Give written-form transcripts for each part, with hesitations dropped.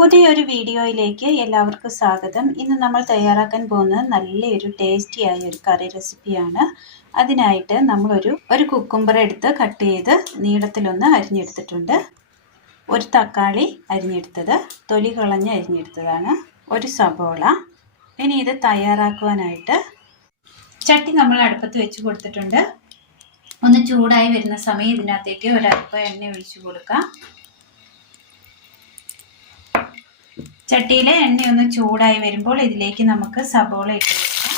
പുതിയൊരു വീഡിയോയിലേക്ക് എല്ലാവർക്കും സ്വാഗതം. ഇന്ന് നമ്മൾ തയ്യാറാക്കാൻ പോകുന്നത് നല്ലൊരു ടേസ്റ്റിയായ ഒരു കറി റെസിപ്പിയാണ്. അതിനായിട്ട് നമ്മളൊരു കുക്കുംബർ എടുത്ത് കട്ട് ചെയ്ത് നീളത്തിലൊന്ന് അരിഞ്ഞെടുത്തിട്ടുണ്ട്. ഒരു തക്കാളി അരിഞ്ഞെടുത്തത്, തൊലി കളഞ്ഞ് അരിഞ്ഞെടുത്തതാണ്. ഒരു സബോള. ഇനി ഇത് തയ്യാറാക്കുവാനായിട്ട് ചട്ടി നമ്മൾ അടുപ്പത്ത് വെച്ച് കൊടുത്തിട്ടുണ്ട്. ഒന്ന് ചൂടായി വരുന്ന സമയം ഇതിനകത്തേക്ക് ഒരല്പം എണ്ണ ഒഴിച്ചു കൊടുക്കാം. ചട്ടിയിലെ എണ്ണ ഒന്ന് ചൂടായി വരുമ്പോൾ ഇതിലേക്ക് നമുക്ക് സബോള ഇട്ട് കൊടുക്കാം.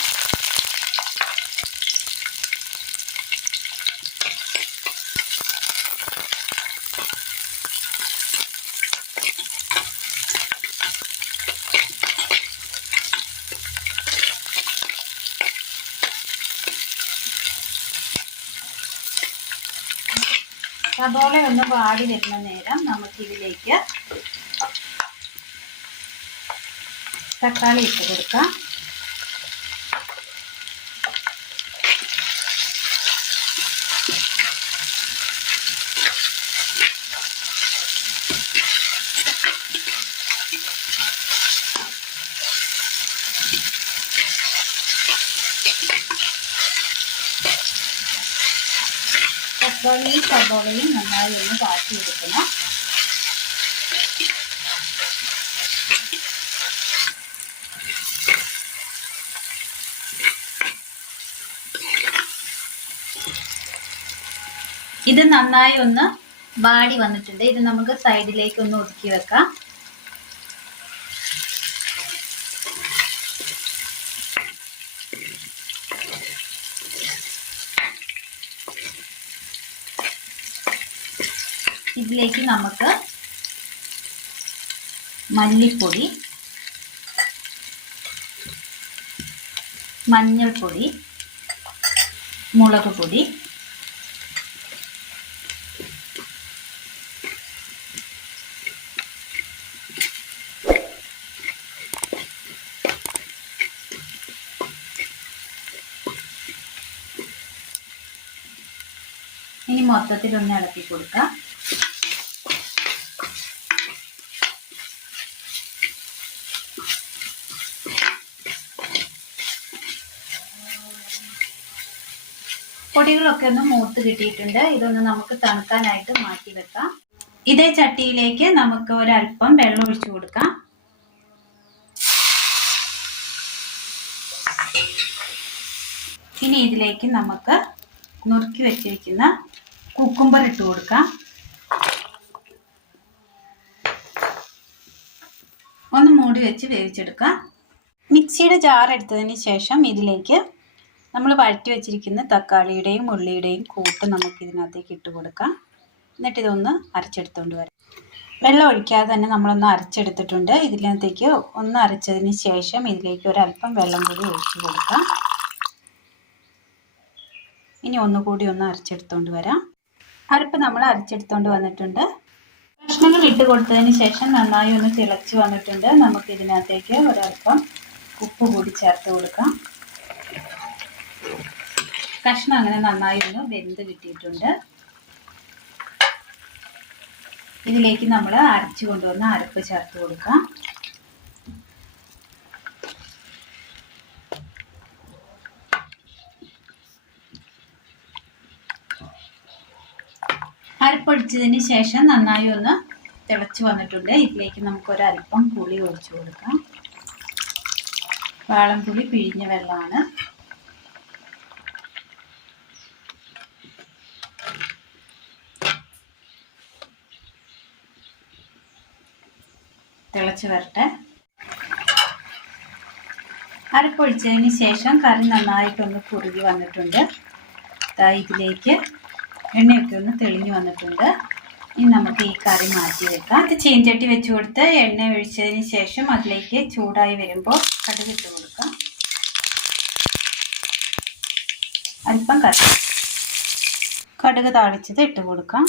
സബോള ഒന്ന് വാടി വരുന്ന നേരം നമുക്കിതിലേക്ക് തക്കാളി ഇട്ട് കൊടുക്കാം. തക്കാളിയും സബോളയും നന്നായി ഒന്ന് വാട്ടിയെടുക്കണം. ഇത് നന്നായി ഒന്ന് വാടി വന്നിട്ടുണ്ട്. ഇത് നമുക്ക് സൈഡിലേക്ക് ഒന്ന് ഒതുക്കി വെക്കാം. ഇതിലേക്ക് നമുക്ക് മല്ലിപ്പൊടി, മഞ്ഞൾപ്പൊടി, മുളക് പൊടി, ഇനി മൊത്തത്തിൽ ഒന്ന് ഇളക്കി കൊടുക്കാം. പൊടികളൊക്കെ ഒന്ന് മൂത്ത് കിട്ടിയിട്ടുണ്ട്. ഇതൊന്ന് നമുക്ക് തണുക്കാനായിട്ട് മാറ്റി വെക്കാം. ഇതേ ചട്ടിയിലേക്ക് നമുക്ക് ഒരല്പം വെള്ളം ഒഴിച്ചു കൊടുക്കാം. ഇനി ഇതിലേക്ക് നമുക്ക് നുറുക്കി വെച്ചിരിക്കുന്ന കുക്കുംബർ ഇട്ട് കൊടുക്കാം. ഒന്ന് മൂടി വെച്ച് വേവിച്ചെടുക്കാം. മിക്സിയുടെ ജാർ എടുത്തതിന് ശേഷം ഇതിലേക്ക് നമ്മൾ വഴറ്റി വെച്ചിരിക്കുന്ന തക്കാളിയുടെയും ഉള്ളിയുടെയും കൂട്ട് നമുക്ക് ഇതിനകത്തേക്ക് ഇട്ട് കൊടുക്കാം. എന്നിട്ട് ഇതൊന്ന് അരച്ചെടുത്തുകൊണ്ട് വരാം. വെള്ളം ഒഴിക്കാതെ തന്നെ നമ്മളൊന്ന് അരച്ചെടുത്തിട്ടുണ്ട്. ഇതിനകത്തേക്ക് ഒന്ന് അരച്ചതിന് ശേഷം ഇതിലേക്ക് ഒരല്പം വെള്ളം കൂടി ഒഴിച്ചു കൊടുക്കാം. ഇനി ഒന്നുകൂടി ഒന്ന് അരച്ചെടുത്തുകൊണ്ട് വരാം. അരപ്പ് നമ്മൾ അരച്ചെടുത്തുകൊണ്ട് വന്നിട്ടുണ്ട്. കഷ്ണങ്ങൾ ഇട്ട് കൊടുത്തതിന് ശേഷം നന്നായി ഒന്ന് തിളച്ച് വന്നിട്ടുണ്ട്. നമുക്ക് ഇതിനകത്തേക്ക് ഒരല്പം ഉപ്പ് കൂടി ചേർത്ത് കൊടുക്കാം. കഷ്ണം അങ്ങനെ നന്നായി ഒന്ന് വെന്ത് കിട്ടിയിട്ടുണ്ട്. ഇതിലേക്ക് നമ്മൾ അരച്ചു കൊണ്ടുവന്ന അരപ്പ് ചേർത്ത് കൊടുക്കാം. അരപ്പൊഴിച്ചതിന് ശേഷം നന്നായി ഒന്ന് തിളച്ച് വന്നിട്ടുണ്ട്. ഇതിലേക്ക് നമുക്കൊരല്പം പുളി ഒഴിച്ചു കൊടുക്കാം. വാളംപുളി പിഴിഞ്ഞ വെള്ളമാണ്. തിളച്ച് വരട്ടെ. അരപ്പൊഴിച്ചതിന് ശേഷം കറി നന്നായിട്ടൊന്ന് കുറുകി വന്നിട്ടുണ്ട്. ഇതിലേക്ക് എണ്ണയൊക്കെ ഒന്ന് തെളിഞ്ഞു വന്നിട്ടുണ്ട്. ഇനി നമുക്ക് ഈ കറി മാറ്റി വെക്കാം. ഇത് ചീൻചട്ടി വെച്ച് കൊടുത്ത് എണ്ണ ഒഴിച്ചതിന് ശേഷം അതിലേക്ക് ചൂടായി വരുമ്പോൾ കടുക് ഇട്ട് കൊടുക്കാം. അല്പം കടുക് താളിച്ചത് ഇട്ട് കൊടുക്കാം.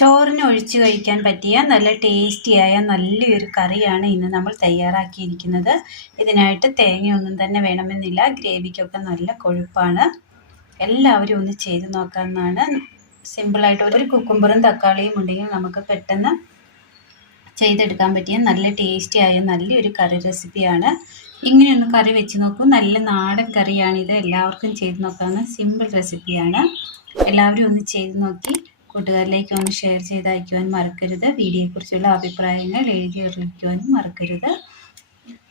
ചോറിന് ഒഴിച്ച് കഴിക്കാൻ പറ്റിയ നല്ല ടേസ്റ്റിയായ നല്ലൊരു കറിയാണ് ഇന്ന് നമ്മൾ തയ്യാറാക്കിയിരിക്കുന്നത്. ഇതിനായിട്ട് തേങ്ങയൊന്നും തന്നെ വേണമെന്നില്ല. ഗ്രേവിക്കൊക്കെ നല്ല കൊഴുപ്പാണ്. എല്ലാവരും ഒന്ന് ചെയ്ത് നോക്കാവുന്നതാണ്. സിമ്പിളായിട്ട് ഒരു കുക്കുംബറും തക്കാളിയും ഉണ്ടെങ്കിൽ നമുക്ക് പെട്ടെന്ന് ചെയ്തെടുക്കാൻ പറ്റിയ നല്ല ടേസ്റ്റി ആയ നല്ലൊരു കറി റെസിപ്പിയാണ്. ഇങ്ങനെയൊന്ന് കറി വെച്ച് നോക്കൂ. നല്ല നാടൻ കറിയാണിത്. എല്ലാവർക്കും ചെയ്ത് നോക്കാവുന്ന സിമ്പിൾ റെസിപ്പിയാണ്. എല്ലാവരും ഒന്ന് ചെയ്ത് നോക്കി കൂട്ടുകാരിലേക്ക് ഒന്ന് ഷെയർ ചെയ്ത് അയക്കുവാൻ മറക്കരുത്. വീഡിയോയെക്കുറിച്ചുള്ള അഭിപ്രായങ്ങൾ എഴുതി അറിയിക്കുവാനും മറക്കരുത്.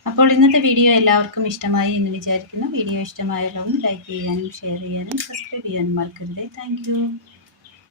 അപ്പോൾ ഇന്നത്തെ വീഡിയോ എല്ലാവർക്കും ഇഷ്ടമായി എന്ന് വിചാരിക്കുന്നു. വീഡിയോ ഇഷ്ടമായാലും ലൈക്ക് ചെയ്യാനും ഷെയർ ചെയ്യാനും സബ്സ്ക്രൈബ് ചെയ്യാനും മറക്കരുത്. താങ്ക്